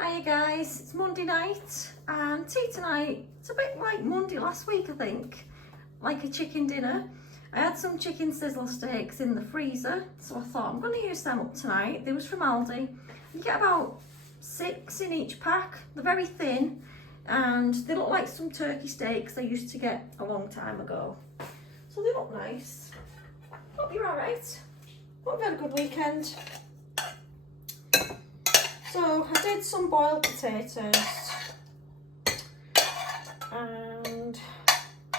Hiya guys, it's Monday night and tea tonight. It's a bit like Monday last week, I think, like a chicken dinner. I had some chicken sizzle steaks in the freezer, so I thought I'm going to use them up tonight. They was from Aldi. You get about 6 in each pack. They're very thin and they look like some turkey steaks I used to get a long time ago. So they look nice. Hope you're alright. Hope you had a good weekend. So I did some boiled potatoes and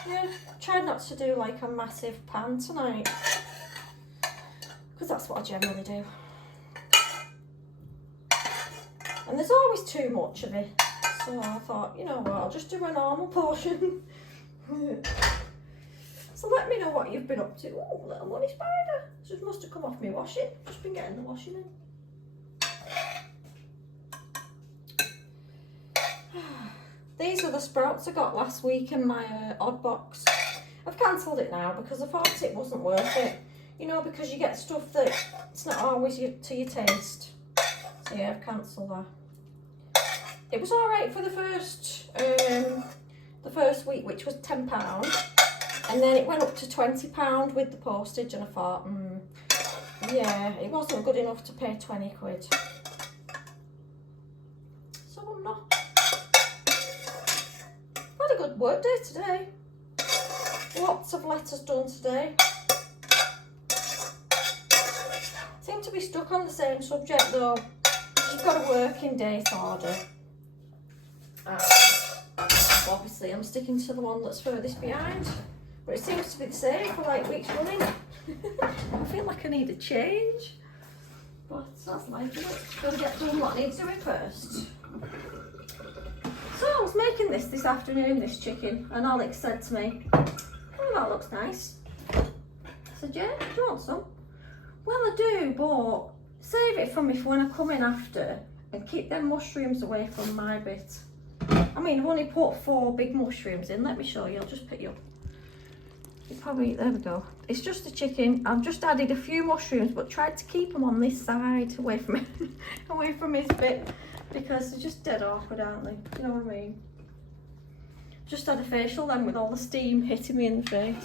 yeah, tried not to do like a massive pan tonight because that's what I generally do. And there's always too much of it, so I thought, you know what, I'll just do a normal portion. So let me know what you've been up to. Oh, little money spider. Just must have come off me washing. Just been getting the washing in. These are the sprouts I got last week in my odd box. I've cancelled it now because I thought it wasn't worth it. You know, because you get stuff that it's not always to your taste. So yeah, I've cancelled that. It was alright for the first week, which was £10. And then it went up to £20 with the postage, and I thought, yeah, it wasn't good enough to pay 20 quid. So I'm not. Had a good work day today. Lots of letters done today. Seem to be stuck on the same subject though. You've got a working date order. Obviously I'm sticking to the one that's furthest behind. But it seems to be the same for like weeks running. I feel like I need a change. But that's life, isn't it? Got to get done what needs doing first. So I was making this afternoon, this chicken, and Alex said to me, oh, that looks nice. I said, yeah, do you want some? Well, I do, but save it for me for when I come in after and keep them mushrooms away from my bit. I mean, I've only put 4 big mushrooms in. Let me show you, I'll just pick you up. You probably, there we go. It's just the chicken. I've just added a few mushrooms, but tried to keep them on this side, away from it, away from his bit. Because they're just dead awkward, aren't they? You know what I mean? Just had a facial then with all the steam hitting me in the face.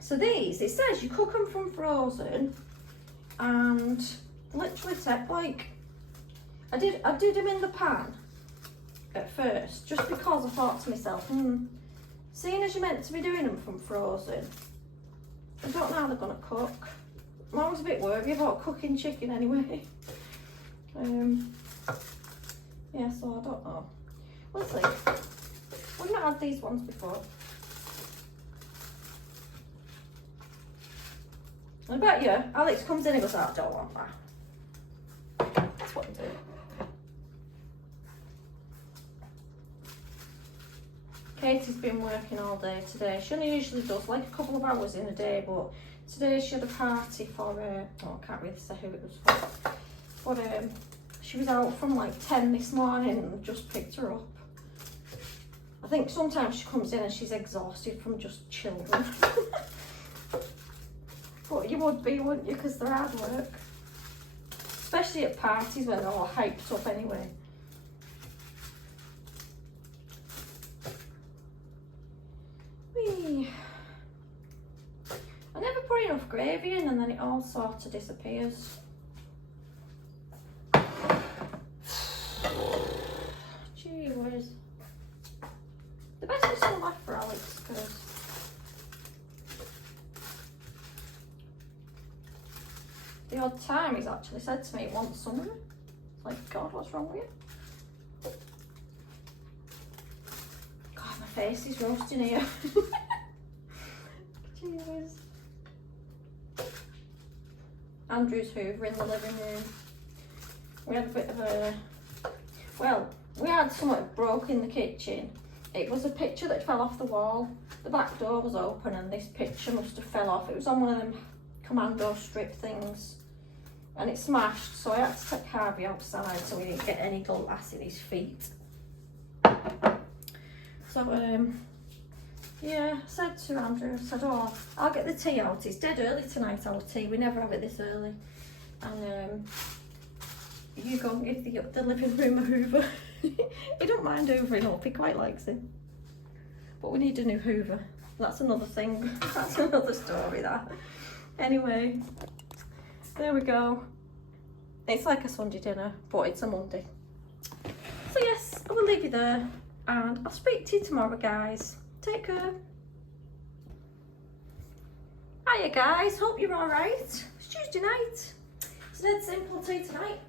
So these, it says you cook them from frozen and literally take like, I did them in the pan at first just because I thought to myself, seeing as you're meant to be doing them from frozen, I don't know how they're going to cook. I'm always a bit worried about cooking chicken anyway. Yeah, so I don't know. We'll see. We've not had these ones before. I bet you Alex comes in and goes, oh, I don't want that. That's what I do. Katie's been working all day today. She only usually does like a couple of hours in a day, but today she had a party for, oh, I can't really say who it was for. But she was out from like 10 this morning and just picked her up. I think sometimes she comes in and she's exhausted from just children. But you would be, wouldn't you? Because they're hard work. Especially at parties when they're all hyped up anyway. Whee. I never put enough gravy in and then it all sort of disappears. Gee whiz. The best is still left for Alex because the odd time he's actually said to me he wants some of it. It's like, God, what's wrong with you? God, my face is roasting here. Gee whiz. Andrew's Hoover in the living room. We had a bit of a, well, we had something broke in the kitchen. It was a picture that fell off the wall. The back door was open and this picture must have fell off. It was on one of them commando strip things and it smashed, so I had to take Harvey outside so he didn't get any glass in his feet. So yeah, I said to Andrew, I said, oh, I'll get the tea out. It's dead early tonight, our tea. We never have it this early. And you go and give the living room a hoover. He don't mind hoovering up, he quite likes it. But we need a new hoover. That's another thing. That's another story, that. Anyway, there we go. It's like a Sunday dinner, but it's a Monday. So yes, I will leave you there, and I'll speak to you tomorrow, guys. Take care. Hiya guys, hope you're alright. It's Tuesday night. It's dead simple tea tonight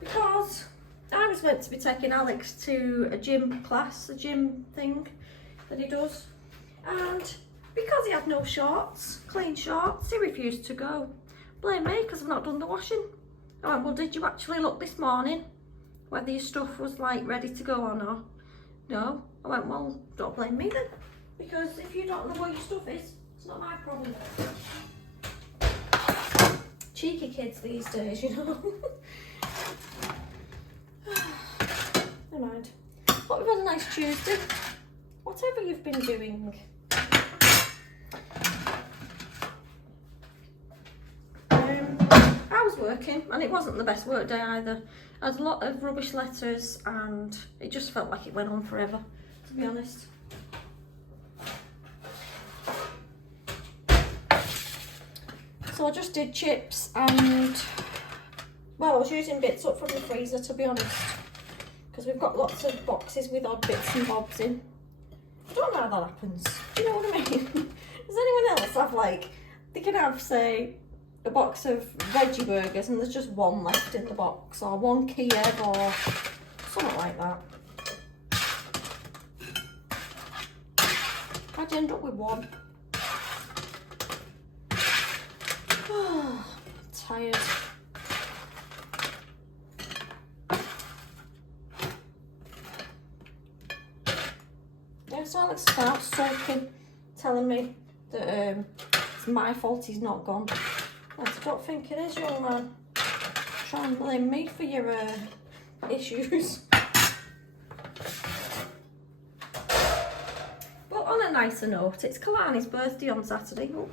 because I was meant to be taking Alex to a gym class, a gym thing that he does, and because he had no shorts, clean shorts, he refused to go. Blame me because I've not done the washing. I went, well, did you actually look this morning whether your stuff was like ready to go or not? No. I went, well, don't blame me then, because if you don't know where your stuff is, it's not my problem. Cheeky kids these days, you know. Never mind. But we've had a nice Tuesday. Whatever you've been doing. I was working, and it wasn't the best work day either. I had a lot of rubbish letters, and it just felt like it went on forever, to be honest. So I just did chips and, well, I was using bits up from the freezer, to be honest, because we've got lots of boxes with odd bits and bobs in. I don't know how that happens. Do you know what I mean? Does anyone else have, like, they can have, say, a box of veggie burgers and there's just one left in the box, or one Kiev or something like that. How'd you end up with one? Oh, I'm tired. Yeah, so Alex is out sulking, telling me that it's my fault he's not gone. I don't think it is, young man. Try and blame me for your issues. But on a nicer note, it's Kalani's birthday on Saturday. Oh,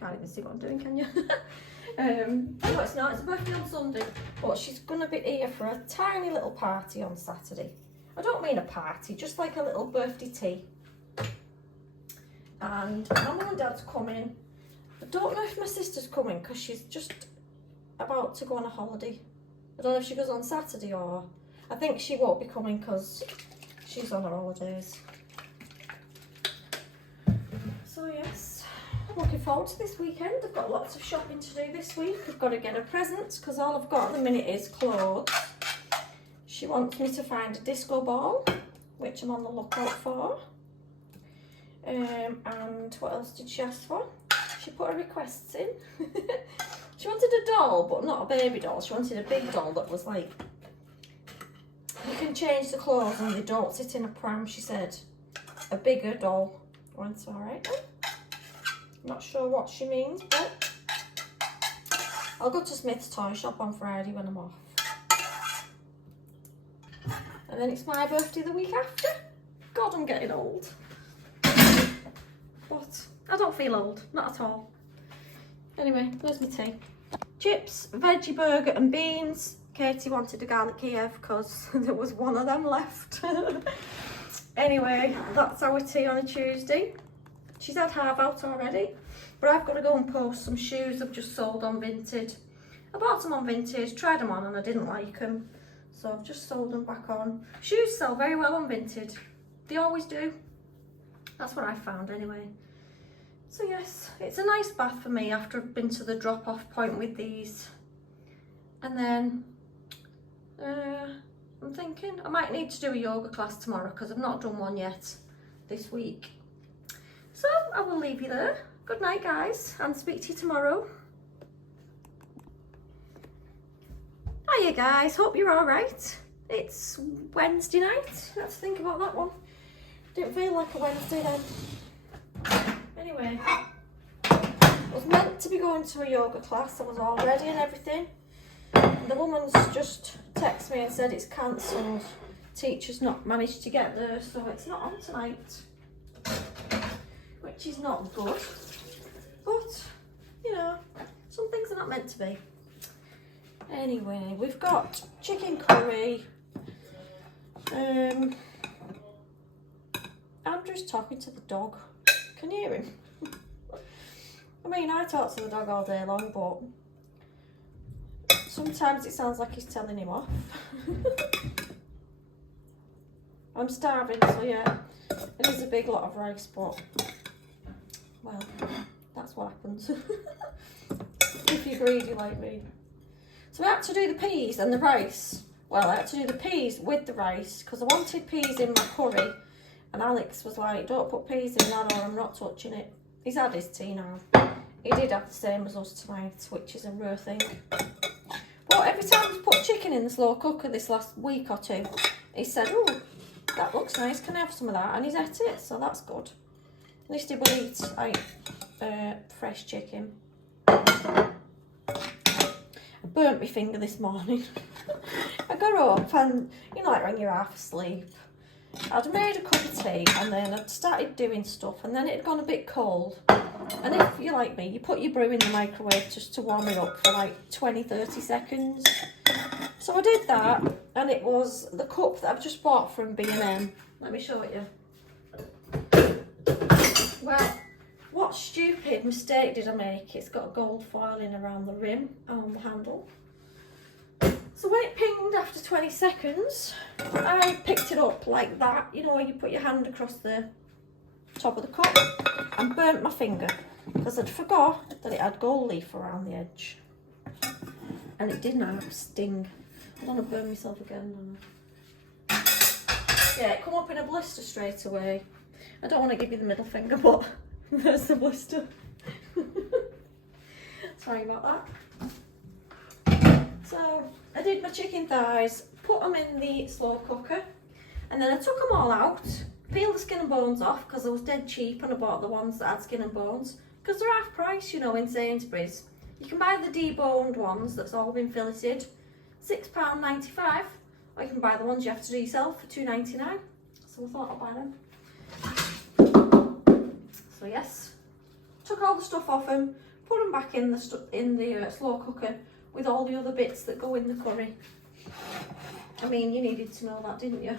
can't even see what I'm doing, can you? No, it's not. It's a birthday on Sunday. But she's going to be here for a tiny little party on Saturday. I don't mean a party, just like a little birthday tea. And my mum and dad's coming. I don't know if my sister's coming because she's just about to go on a holiday. I don't know if she goes on Saturday, or I think she won't be coming because she's on her holidays. So yes, I'm looking forward to this weekend. I've got lots of shopping to do this week. I've got to get her presents because all I've got at the minute is clothes. She wants me to find a disco ball, which I'm on the lookout for. And what else did she ask for? She put her requests in. She wanted a doll, but not a baby doll. She wanted a big doll that was like, you can change the clothes and they don't sit in a pram, she said. A bigger doll. I went, alright then. I'm not sure what she means, but I'll go to Smith's toy shop on Friday when I'm off. And then it's my birthday the week after. God, I'm getting old. But I don't feel old, not at all. Anyway, there's my tea. Chips, veggie burger and beans. Katie wanted a garlic Kiev because there was one of them left. Anyway, that's our tea on a Tuesday. She's had half out already, but I've got to go and post some shoes I've just sold on Vinted. I bought them on Vinted, tried them on and I didn't like them, so I've just sold them back on. Shoes sell very well on Vinted. They always do. That's what I found anyway. So yes, it's a nice bath for me after I've been to the drop-off point with these. And then I'm thinking I might need to do a yoga class tomorrow because I've not done one yet this week. So I will leave you there. Good night guys, and speak to you tomorrow. Hiya guys, hope you're alright. It's Wednesday night. Let's think about that one. Didn't feel like a Wednesday then. Anyway, I was meant to be going to a yoga class. I was all ready and everything. The woman's just texted me and said it's cancelled. Teacher's not managed to get there, so it's not on tonight. Which is not good. But, you know, some things are not meant to be. Anyway, we've got chicken curry. Andrew's talking to the dog. Can you hear him? I mean, I talk to the dog all day long, but sometimes it sounds like he's telling him off. I'm starving, so yeah, it is a big lot of rice, but well, that's what happens if you're greedy like me. So I had to do the peas and the rice. Well, I had to do the peas with the rice because I wanted peas in my curry, and Alex was like, don't put peas in that or I'm not touching it. He's had his tea now. He did have the same as us tonight, which is a rare thing. But every time I put chicken in the slow cooker this last week or two, he said, oh, that looks nice, can I have some of that? And he's ate it, so that's good. At least he will eat like fresh chicken. I burnt my finger this morning. I got up and, you know, like when you're half asleep, I'd made a cup of tea and then I'd started doing stuff and then it had gone a bit cold. And if you're like me, you put your brew in the microwave just to warm it up for like 20-30 seconds. So I did that, and it was the cup that I've just bought from B&M. Let me show you. Well, what stupid mistake did I make? It's got gold foiling around the rim and on the handle. So when it pinged after 20 seconds, I picked it up like that. You know, where you put your hand across the top of the cup, and burnt my finger because I'd forgot that it had gold leaf around the edge. And it didn't have sting. I don't want to burn myself again. Yeah, it come up in a blister straight away. I don't want to give you the middle finger, but there's the blister. Sorry about that. So I did my chicken thighs, put them in the slow cooker, and then I took them all out, peeled the skin and bones off because I was dead cheap and I bought the ones that had skin and bones because they're half price, you know, in Sainsbury's. You can buy the deboned ones that's all been filleted, £6.95, or you can buy the ones you have to do yourself for £2.99. So I thought I'll buy them. So yes, took all the stuff off them, put them back in the slow cooker with all the other bits that go in the curry. I mean, you needed to know that, didn't you?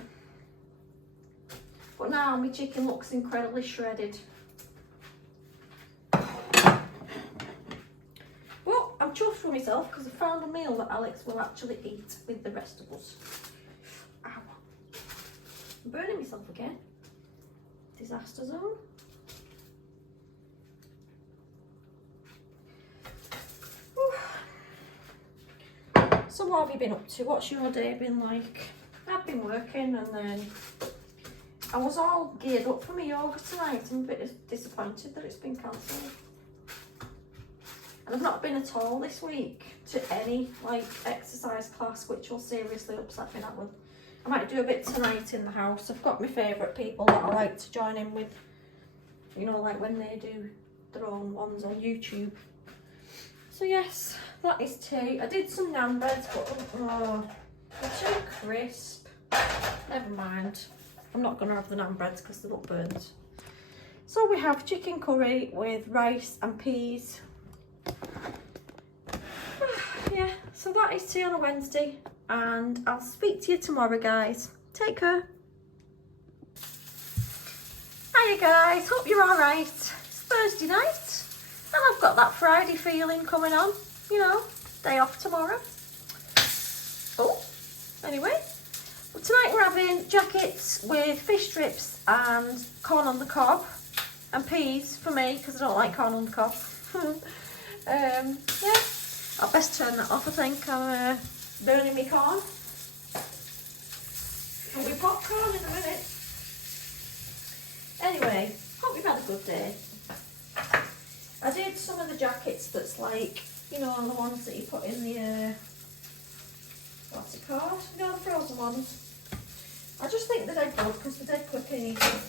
But now my chicken looks incredibly shredded. Well, I'm chuffed with myself because I found a meal that Alex will actually eat with the rest of us. Ow. I'm burning myself again. Disaster zone. So what have you been up to? What's your day been like? I've been working, and then I was all geared up for my yoga tonight. I'm a bit disappointed that it's been cancelled. And I've not been at all this week to any like exercise class, which will seriously upset me, that one. I might do a bit tonight in the house. I've got my favourite people that I like to join in with, you know, like when they do their own ones on YouTube. So yes, that is tea. I did some naan breads, but oh, they're too crisp. Never mind. I'm not going to have the naan breads because they look burnt. So we have chicken curry with rice and peas. Yeah, so that is tea on a Wednesday, and I'll speak to you tomorrow, guys. Take care. Hiya guys, hope you're alright. It's Thursday night, and I've got that Friday feeling coming on, you know, day off tomorrow. Oh, anyway, well, tonight we're having jackets with fish strips and corn on the cob, and peas for me because I don't like corn on the cob. Yeah, I'll best turn that off. I think I'm burning my corn. There'll be popcorn in a minute. Anyway, hope you've had a good day. I did some of the jackets that's like, you know, the ones that you put in the, what's it called? You know, the frozen ones. I just think they're dead good because they're dead quick and easy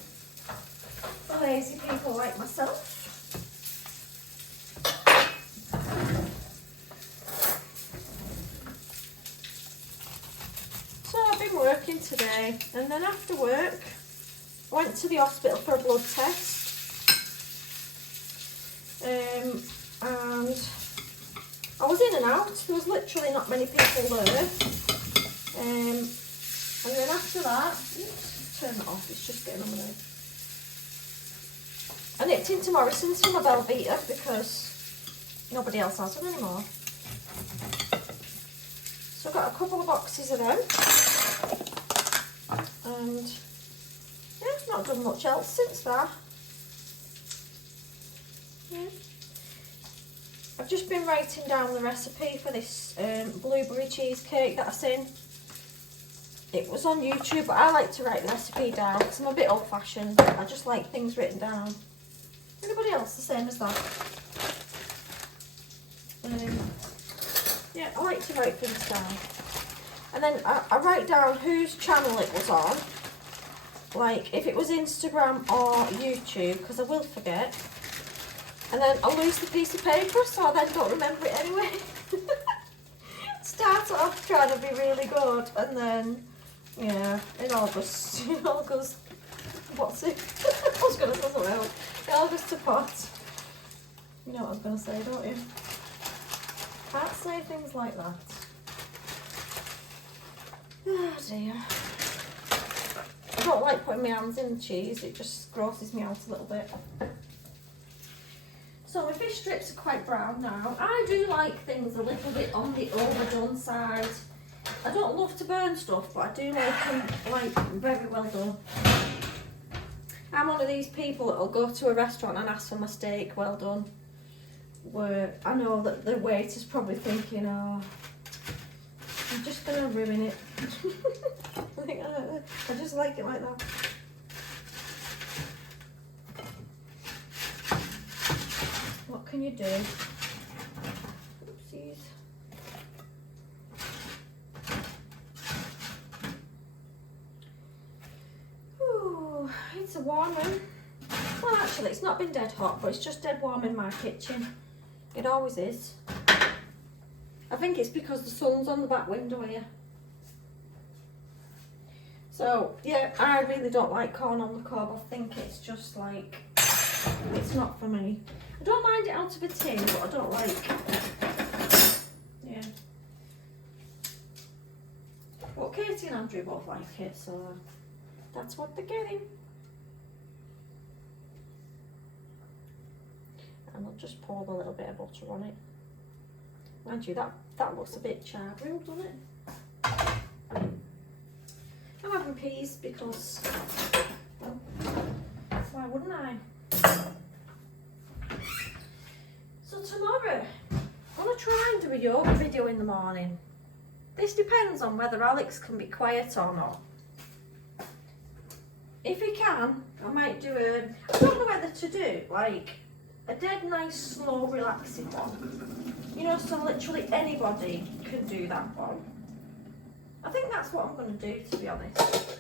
for lazy people like myself. So I've been working today, and then after work I went to the hospital for a blood test, and I was in and out. There was literally not many people there. And then after that, oops, turn that off. It's just getting on my nerves. I nipped into Morrison's for my Velveeta because nobody else has them anymore. So I got a couple of boxes of them. And yeah, I've not done much else since that. Yeah. I've just been writing down the recipe for this blueberry cheesecake that I seen. It was on YouTube, but I like to write the recipe down because I'm a bit old fashioned. I just like things written down. Anybody else the same as that? Yeah, I like to write things down. And then I write down whose channel it was on. Like if it was Instagram or YouTube, because I will forget. And then I'll lose the piece of paper, so I then don't remember it anyway. Start off trying to be really good, and then, yeah, in August, what's it? I was going to say something else. In August to pot. You know what I was going to say, don't you? Can't say things like that. Oh dear. I don't like putting my hands in the cheese, it just grosses me out a little bit. So my fish strips are quite brown now. I do like things a little bit on the overdone side. I don't love to burn stuff, but I do like them like very well done. I'm one of these people that will go to a restaurant and ask for my steak well done. Where I know that the waiter's probably thinking, oh, I'm just going to ruin it. I just like it like that. What can you do? Oopsies. Ooh, it's a warm one. Well, actually, it's not been dead hot, but it's just dead warm in my kitchen. It always is. I think it's because the sun's on the back window here. So, yeah, I really don't like corn on the cob. I think it's just like, it's not for me. I don't mind it out of a tin, but I don't like, yeah. But Katie and Andrew both like it, so that's what they're getting. And I'll just pour a little bit of butter on it. Mind you, that looks a bit char-grilled, doesn't it? I'm having peas because, well, why wouldn't I? So tomorrow, I want to try and do a yoga video in the morning. This depends on whether Alex can be quiet or not. If he can, I might do I don't know whether to do like a dead nice, slow, relaxing one. You know, so literally anybody can do that one. I think that's what I'm going to do, to be honest.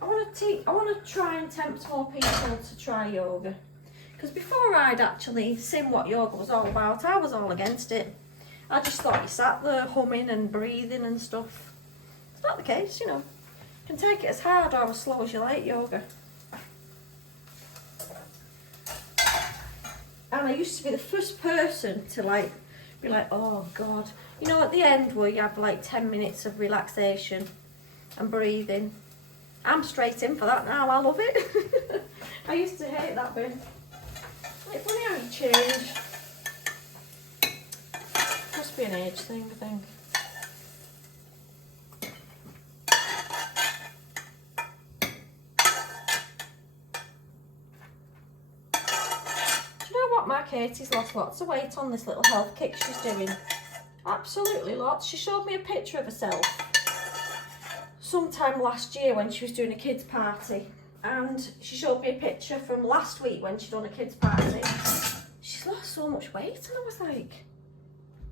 I want to try and tempt more people to try yoga. Because before I'd actually seen what yoga was all about, I was all against it. I just thought you sat there humming and breathing and stuff. It's not the case, you know. You can take it as hard or as slow as you like, yoga. And I used to be the first person to be like, oh God. You know, at the end where you have like 10 minutes of relaxation and breathing. I'm straight in for that now, I love it. I used to hate that bit. It's funny how you change. Must be an age thing, I think. Do you know what? My Katie's lost lots of weight on this little health kick she's doing. Absolutely lots. She showed me a picture of herself sometime last year when she was doing a kids party. And she showed me a picture from last week when she'd done a kids party. She's lost so much weight, and I was like,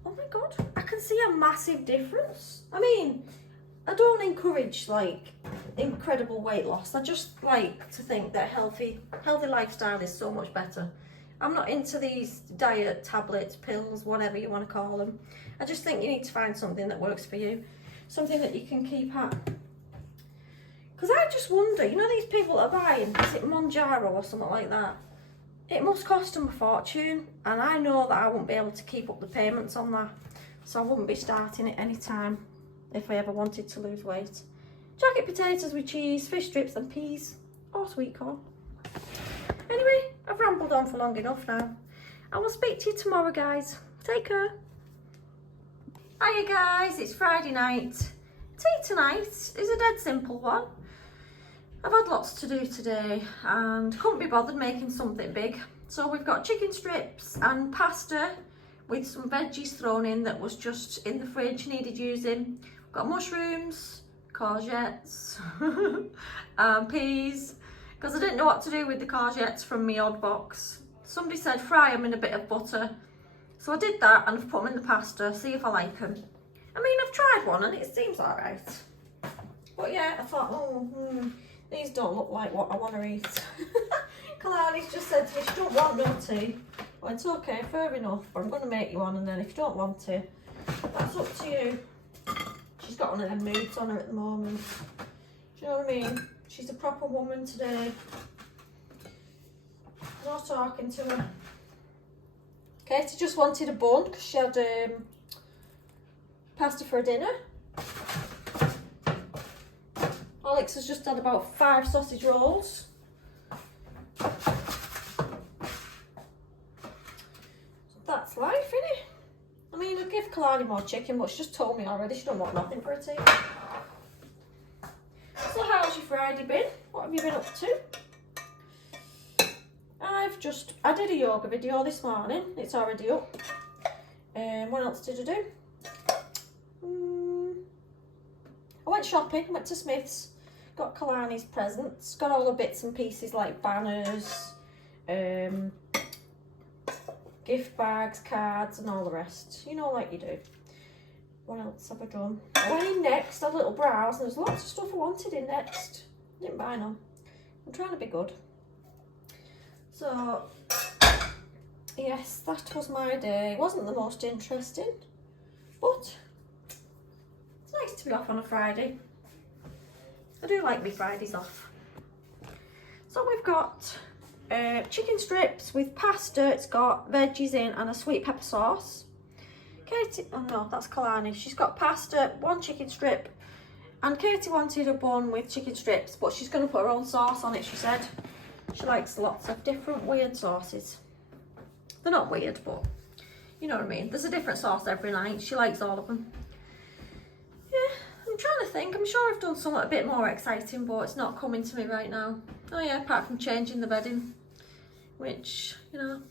oh my God, I can see a massive difference. I mean, I don't encourage like incredible weight loss. I just like to think that healthy lifestyle is so much better. I'm not into these diet tablets, pills, whatever you want to call them. I just think you need to find something that works for you, something that you can keep at. Because I just wonder, you know, these people that are buying, is it Monjaro or something like that? it must cost them a fortune, and I know that I won't be able to keep up the payments on that, so I wouldn't be starting it anytime if I ever wanted to lose weight. Jacket potatoes with cheese, fish strips and peas, or sweet corn. Anyway, I've rambled on for long enough now. I will speak to you tomorrow, guys. Take care. Hiya guys, it's Friday night. Tea tonight is a dead simple one. I've had lots to do today and couldn't be bothered making something big. So we've got chicken strips and pasta with some veggies thrown in that was just in the fridge, needed using. We've got mushrooms, courgettes, and peas, because I didn't know what to do with the courgettes from my odd box. Somebody said fry them in a bit of butter. So I did that and I've put them in the pasta, see if I like them. I mean, I've tried one and it seems alright. But yeah, I thought, these don't look like what I want to eat. Kalani's just said to me, she don't want no tea. Well, it's okay, fair enough, but I'm going to make you one, and then if you don't want it, that's up to you. She's got one of them moods on her at the moment. Do you know what I mean? She's a proper woman today. No talking to her. Katie just wanted a bun because she had pasta for dinner. Alex has just had about 5 sausage rolls. That's life, innit? I mean, I'd give Kalani more chicken, but she just told me already she don't want nothing for a tea. So how's your Friday been? What have you been up to? I did a yoga video this morning. It's already up. What else did I do? I went shopping, went to Smith's, got Kalani's presents, got all the bits and pieces like banners, gift bags, cards and all the rest. You know, like you do. What else have I done? I went in Next, had a little browse, and there's lots of stuff I wanted in Next. Didn't buy none. I'm trying to be good. So, yes, that was my day. It wasn't the most interesting, but it's nice to be off on a Friday. I do like my Fridays off. So we've got chicken strips with pasta. It's got veggies in and a sweet pepper sauce. Katie, oh no, that's Kalani. She's got pasta, 1 chicken strip, and Katie wanted a bun with chicken strips, but she's going to put her own sauce on it, she said. She likes lots of different weird sauces. They're not weird, but you know what I mean. There's a different sauce every night. She likes all of them. Yeah, I'm trying to think. I'm sure I've done something a bit more exciting, but it's not coming to me right now. Oh yeah, apart from changing the bedding, which, you know,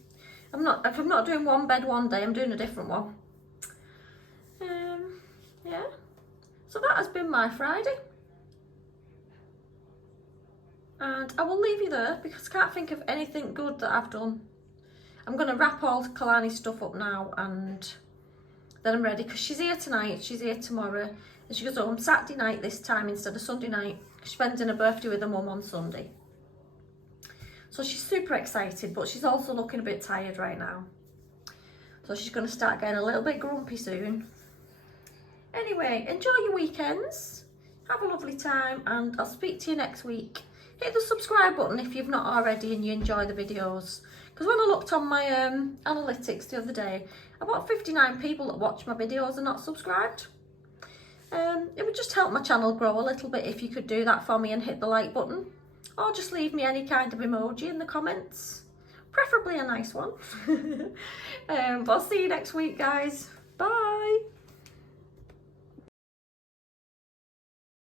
if I'm not doing one bed one day, I'm doing a different one. Yeah. So that has been my Friday. And I will leave you there because I can't think of anything good that I've done. I'm going to wrap all Kalani's stuff up now and then I'm ready because she's here tonight, she's here tomorrow, and she goes home Saturday night this time instead of Sunday night. She's spending her birthday with her mum on Sunday. So she's super excited, but she's also looking a bit tired right now. So she's going to start getting a little bit grumpy soon. Anyway, enjoy your weekends. Have a lovely time and I'll speak to you next week. Hit the subscribe button if you've not already and you enjoy the videos. Because when I looked on my analytics the other day, about 59 people that watch my videos are not subscribed. It would just help my channel grow a little bit if you could do that for me and hit the like button. Or just leave me any kind of emoji in the comments. Preferably a nice one. But I'll see you next week, guys. Bye.